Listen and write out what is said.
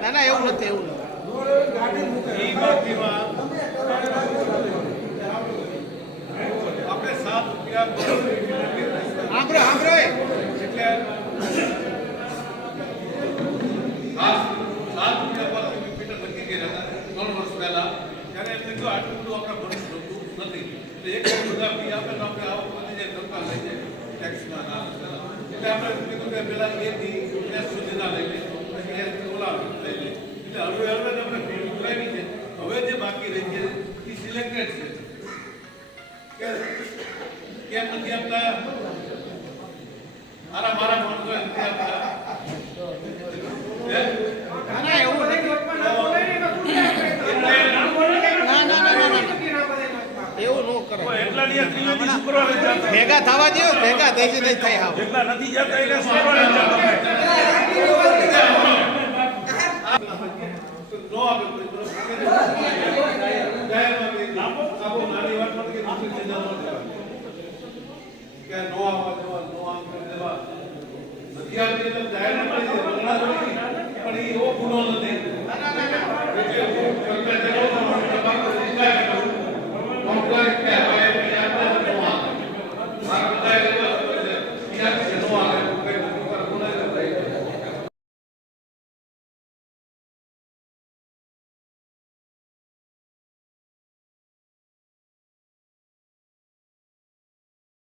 ના ના એવું નથી એવું નથી ઈ બાકીમાં આપણે સાત રૂપિયા આંભળો આંભળો એ એટલે સાત સાત રૂપિયા પર મીટર નક્કી કર્યા હતા ત્રણ વર્ષ પહેલા ત્યારે એમને કહ્યું આટલું બધું આપણે ભરી શકતું નથી એટલે એક બધા ફી આપે તો આપણે આવક વધી જાય સરકાર લઈ જાય ટેક્સમાં ના એટલે આપણે કીધું કે પેલા એથી એસ સુધીના લઈ લે પછી એસ લઈ લે એટલે હવે આપણે છે જે બાકી રહી છે એ સિલેક્ટેડ છે કેમ નથી આપતા મારા મારા માણસો નથી આપતા એવું નથી ના ના ના ના ના એવું ન કરાય એટલા દિવસ ત્રિવેદી ભેગા થવા દો ભેગા થઈ જાય નહીં થાય હાવ એટલા નથી જતા એટલે નો આવવા દેવા નો આમ કરી દેવા નથી આવતી એટલે જાહેર